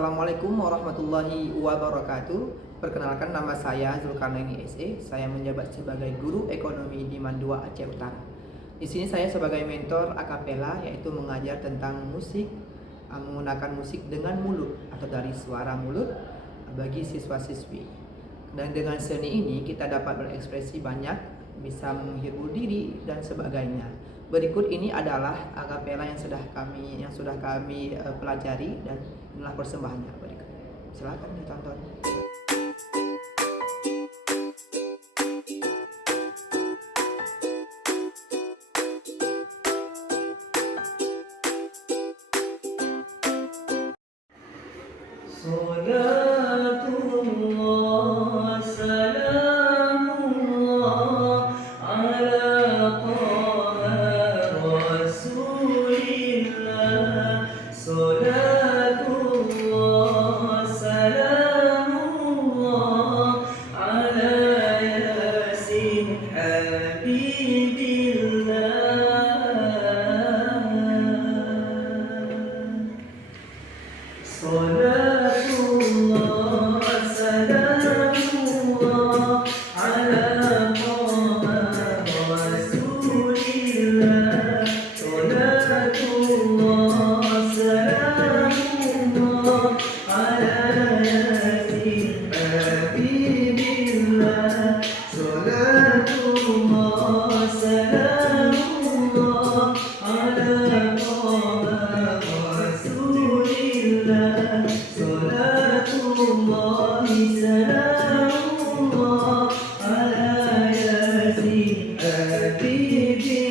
Assalamualaikum warahmatullahi wabarakatuh. Perkenalkan, nama saya Zulkarnaini SE. Saya menjabat sebagai guru ekonomi di Mandua, Aceh Utara. Di sini saya sebagai mentor akapela, yaitu mengajar tentang musik, menggunakan musik dengan mulut atau dari suara mulut bagi siswa-siswi. Dan dengan seni ini kita dapat berekspresi banyak, bisa menghibur diri dan sebagainya. Berikut ini adalah akapela yang sudah kami pelajari, dan inilah persembahannya berikut. Silakan ditonton. Salatullah, salamullah ala Taha Rasulillah. Salatullah, salamullah ala Yasin Habibillah. Salatullah, salamullah ala Taha Rasulillah. Salatullah, salamullah ala Yasin Habibillah. Salatullah, salamullah ala Taha Rasulillah. Salatullahi, salamullah ala Yasin Habibillah.